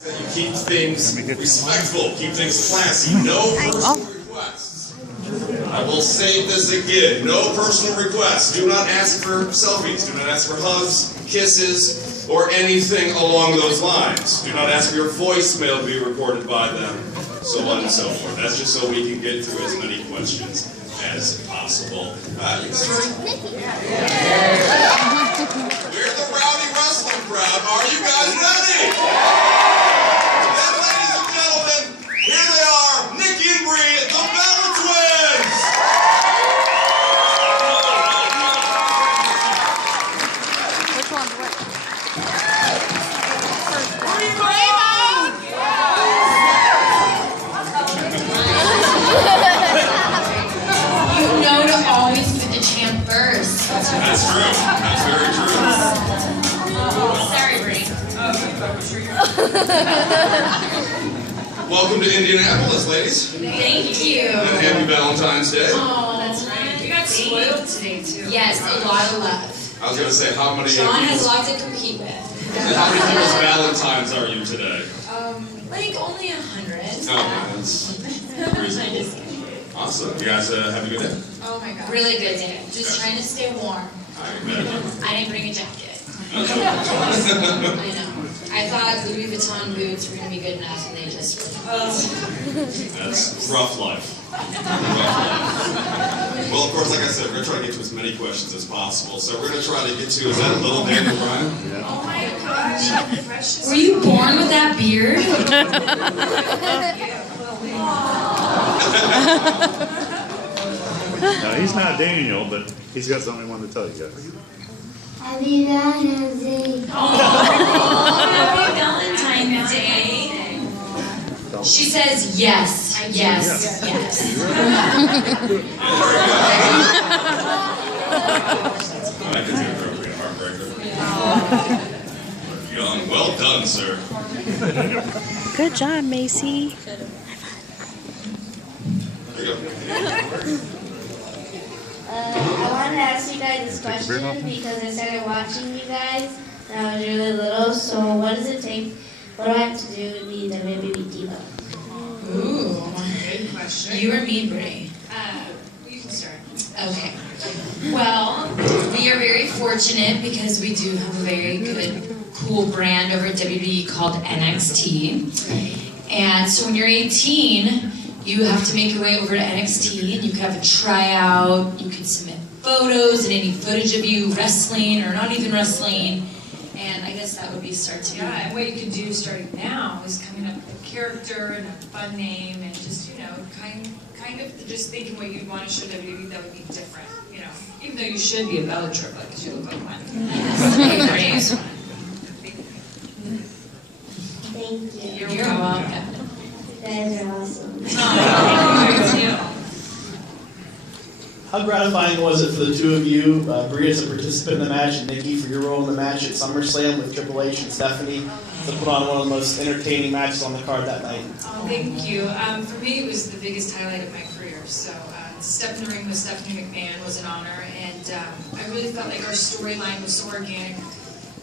That you keep things respectful, keep things classy, no personal requests. I will say this again, no personal requests. Do not ask for selfies, do not ask for hugs, kisses, or anything along those lines. Do not ask for your voicemail to be recorded by them, so on and so forth. That's just so we can get through as many questions as possible. You guys ready? We're the Rowdy Wrestling crowd. Are you guys ready? Then, ladies and gentlemen, here they are, Nikki and Bree, the Bella Twins! Which one's which? You know to always put the champ first. That's true. That's very true. Sorry, Bree. Welcome to Indianapolis, ladies. Thank you. And happy Valentine's Day. Oh, that's right. You got spoiled today, too. Yes, a lot of love. I was going to say, how many Sean has lots to compete with. how many people's Valentines are you today? Like only 100. Oh, that's reasonable. Awesome. You guys have a good day? Oh my god. Really good day. Just trying to stay warm. I imagine. I didn't bring a jacket. I know. I thought Louis Vuitton boots were going to be good enough, and they just were. That's rough life. Well, of course, like I said, we're going to try to get to as many questions as possible. So we're going to try to get to, is that a little Daniel Bryan? Yeah. Oh my gosh. Were you born with that beard? No, he's not Daniel, but he's got something he wanted to tell you guys. Happy Valentine's Day. Happy Valentine's Day. She says yes, yes, yes. I can see appropriate heartbreaker. Young. Well done, sir. Good job, Macy. There you go. I wanted to ask you guys this question because I started watching you guys when I was really little. So what does it take? What do I have to do to be the WWE diva? Ooh, good question. You or me, Brie? You can start. Okay. Well, we are very fortunate because we do have a very good, cool brand over at WWE called NXT. And so when you're 18, you have to make your way over to NXT, and you can have a tryout, you can submit photos and any footage of you wrestling or not even wrestling, and I guess that would be a start to Yeah, and what you can do starting now is coming up with a character and a fun name and just, you know, kind of just thinking what you'd want to show WWE that would be different, you know, even though you should be a Bella triplet because you look like one. Yes. Thank you. You're welcome. You guys are awesome. How gratifying was it for the two of you, Brie as a participant in the match and Nikki for your role in the match at SummerSlam with Triple H and Stephanie to put on one of the most entertaining matches on the card that night? Oh, thank you. For me, it was the biggest highlight of my career. So to step in the ring with Stephanie McMahon was an honor, and I really felt like our storyline was so organic.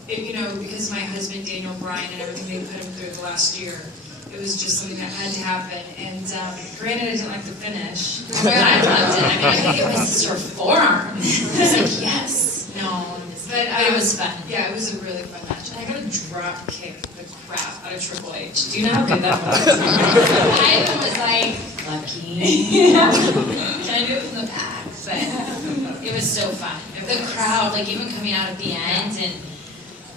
You know, because my husband Daniel Bryan and everything they put him through the last year. It was just something that had to happen, and granted, I didn't like the finish. I loved it. I mean, I think it was just her forearm. I was like, yes. No. But it was fun. Yeah, it was a really fun match. And I got to drop kick the crap out of Triple H. Do you know how good that was? I even was like, lucky. Can I do it from the back? But it was so fun. The crowd, like even coming out at the end, and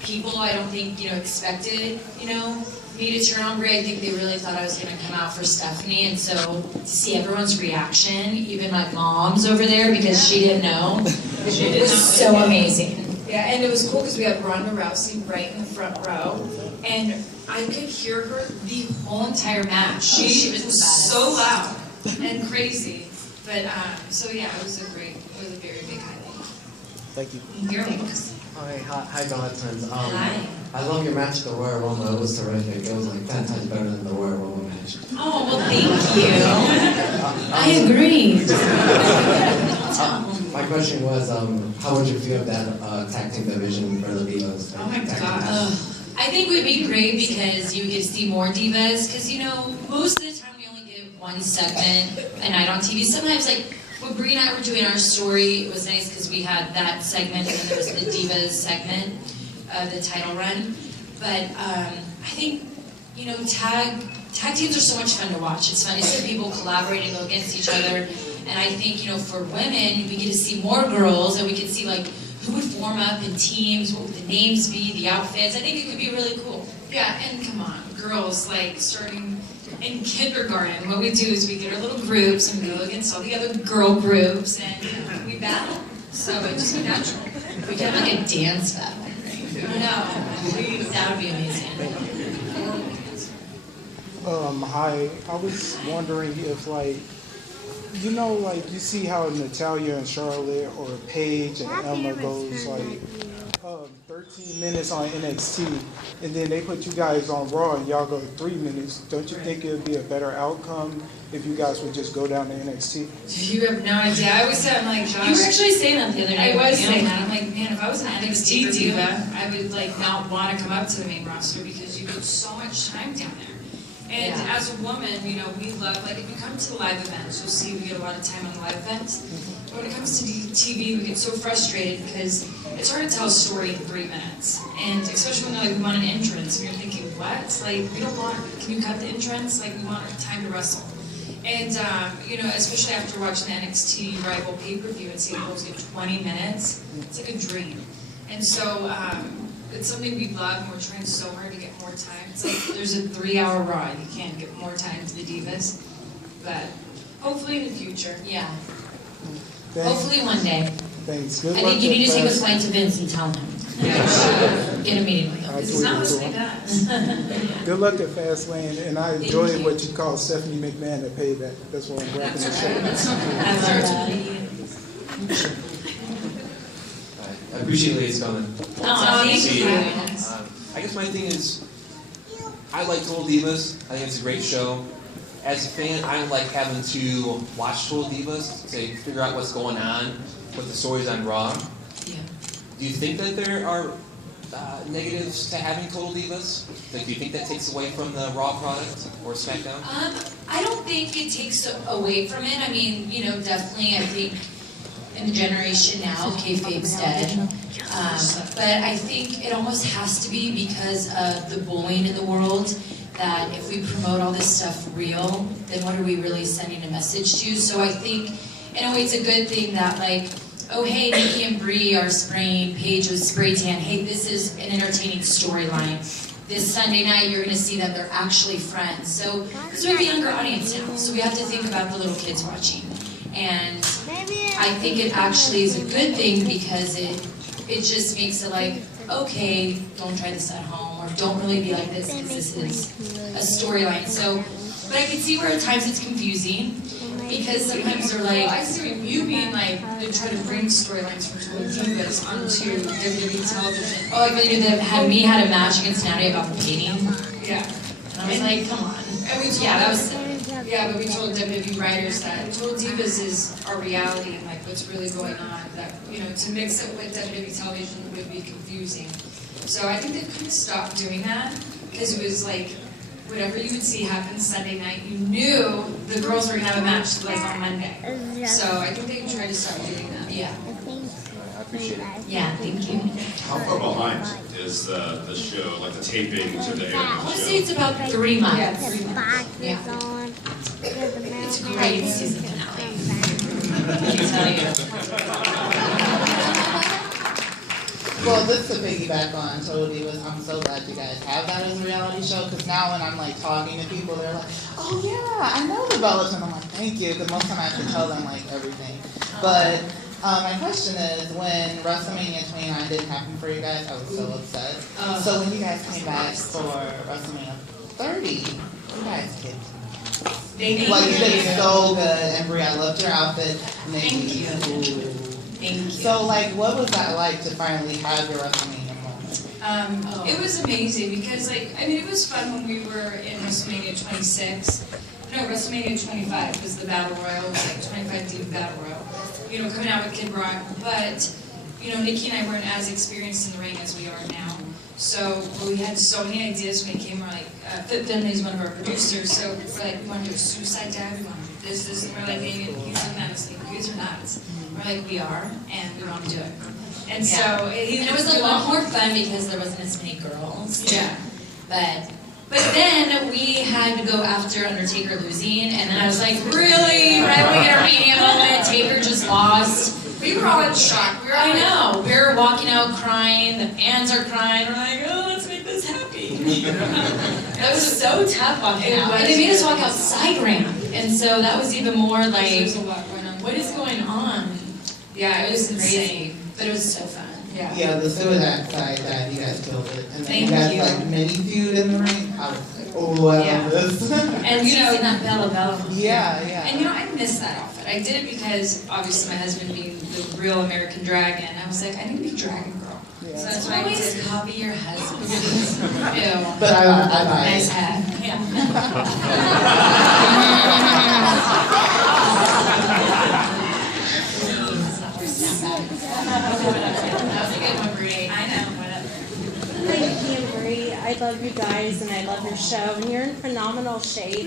people I don't think, you know, expected, you know, me to turn on Brie. I think they really thought I was going to come out for Stephanie, and so to see everyone's reaction, even my mom's over there because she didn't know, it was so amazing. Yeah, and it was cool because we had Ronda Rousey right in the front row, and I could hear her the whole entire match. She was so loud and crazy, but so yeah, it was a very big highlight. Thank you. You're welcome. Hi, Valentines. Hi. I love your match, the Royal Rumble. It was terrific. It was like 10 times better than the Royal Rumble match. Oh, well, thank you. I agree. My question was, how would you feel of that tag team division for the Divas? Oh my gosh. I I think it would be great because you would get to see more divas. Because you know, most of the time we only get one segment a night on TV. Sometimes, like when Bree and I were doing our story, it was nice because we had that segment and then there was the divas segment, the title run. But I think you know, tag teams are so much fun to watch. It's fun to see people collaborate and go against each other. And I think, you know, for women, we get to see more girls, and we can see, like, who would form up in teams, what would the names be, the outfits. I think it could be really cool. Yeah, and come on, girls, like, starting in kindergarten, what we do is we get our little groups, and we go against all the other girl groups, and you know, we battle. So it just be natural. We can have, like, a dance battle. No, please. That would be amazing. Hi, I was wondering if, like, you know, like, you see how Natalia and Charlotte or Paige and Emma goes, like, 13 minutes on NXT, and then they put you guys on Raw and y'all go 3 minutes. Don't you think it would be a better outcome if you guys would just go down to NXT? You have no idea. I always say, I'm like, Josh. You were actually saying that the other night. I was saying that. I'm like, man, if I was an NXT diva, I would, like, not want to come up to the main roster because you get so much time down there. And as a woman, you know, we love, like, if you come to the live events, you'll see we get a lot of time on the live events. But when it comes to TV, we get so frustrated because it's hard to tell a story in 3 minutes. And especially when, like, we want an entrance, and you're thinking, what? Like, we don't want, can you cut the entrance? Like, we want our time to wrestle. And, you know, especially after watching the NXT rival pay-per-view and seeing girls get 20 minutes, it's like a dream. And so, it's something we love, and we're trying so hard to get more time. It's like there's a 3-hour Raw. You can't get more time to the divas, but hopefully in the future. Yeah. Thanks. Hopefully one day. Thanks. Good I luck think you need to take a Fast. flight to Vince and tell him. Get a meeting with him. I'll It's not tweet listening it to us. Good luck at Fastlane, and I enjoyed you. what you call Stephanie McMahon at Payback. That's why I'm grabbing the show. I love that. I appreciate ladies coming. Oh, thank See you. you. I guess my thing is, I like Total Divas. I think it's a great show. As a fan, I don't like having to watch Total Divas to figure out what's going on with the stories on Raw. Yeah. Do you think that there are negatives to having Total Divas? Like, do you think that takes away from the Raw product or SmackDown? I don't think it takes away from it. I mean, you know, definitely, I think in the generation now, kayfabe's dead. But I think it almost has to be because of the bullying in the world, that if we promote all this stuff real, then what are we really sending a message to? So I think, in a way, it's a good thing that, like, oh, hey, Nikki and Bree are spraying Paige with spray tan. Hey, this is an entertaining storyline. This Sunday night, you're going to see that they're actually friends. So, because we have a younger audience now, so we have to think about the little kids watching. And I think it actually is a good thing because it just makes it like, okay, don't try this at home, or don't really be like this because this is a storyline. So, but I can see where at times it's confusing because sometimes they're like, I see what you mean, like, they try to bring storylines from Total Divas onto WWE television. oh, like when you had me had a match against Natalie about the painting. Yeah. And I was like, come on. And we told That was sick. Yeah, but we told WWE writers that Total Divas is our reality and like what's really going on. That, you know, to mix it with WWE television would be confusing. So I think they've kind of stopped doing that because it was like whatever you would see happen Sunday night, you knew the girls were gonna have a match like on Monday. So I think they tried to stop doing that. Yeah. I appreciate it. Yeah, thank you. How far behind is the show, like the taping to the air I of would the say show? it's about 3 months. Yeah, 3 months. Yeah. It's a great season finale. Let me tell you. Well, just to piggyback on Total Divas, I'm so glad you guys have that as a reality show, because now when I'm like talking to people, they're like, oh yeah, I know the Bella Twins. I'm like, thank you, because most of the time I have to tell them like everything. But my question is, when WrestleMania 29 didn't happen for you guys, I was so upset. So when you guys came back for WrestleMania 30, you guys kicked. Like, you did so good, and Brie, I loved your outfit. Thank you. Thank you. So, like, what was that like to finally have your WrestleMania moment? It was amazing because, like, I mean, it was fun when we were in WrestleMania 26. No, WrestleMania 25 was the Battle Royal. It was like 25 Diva Battle Royal. You know, coming out with Kid Rock. But, you know, Nikki and I weren't as experienced in the ring as we are now. So we had so many ideas when we came. We're like, Fit Finley is one of our producers, so we're like, we want to do a suicide dive, we want to do this, and we're like, maybe he's looking at us like, you guys are nuts. We're like, we are, and we want to do it. And so and it was a lot more fun because there wasn't as many girls. Yeah. But then we had to go after Undertaker losing, and then I was like, really? Right when we get our mania moment, Taker just lost. We were all in shock. I know. We were walking out crying. The fans are crying. We're like, oh, let's make this happy. That was so tough walking out. And they made us walk outside ramp. And so that was even more like, what is going on? Yeah, it was crazy. But it was so fun. Yeah, the Suicide Dive, you guys killed it. And then Thank you guys you. like mini feud in the ring. I was like, oh, I love this. And you know, that Bella. Yeah. And you know, I miss that outfit. I did it because obviously my husband being the real American dragon, I was like, I need to be Dragon Girl. Yeah. So that's why I Always did. copy your husband. Ew. But I buy Nice it. hat. Yeah. That was a good one, Bree. I know. Thank you, Bree. I love you guys and I love your show. And you're in phenomenal shape.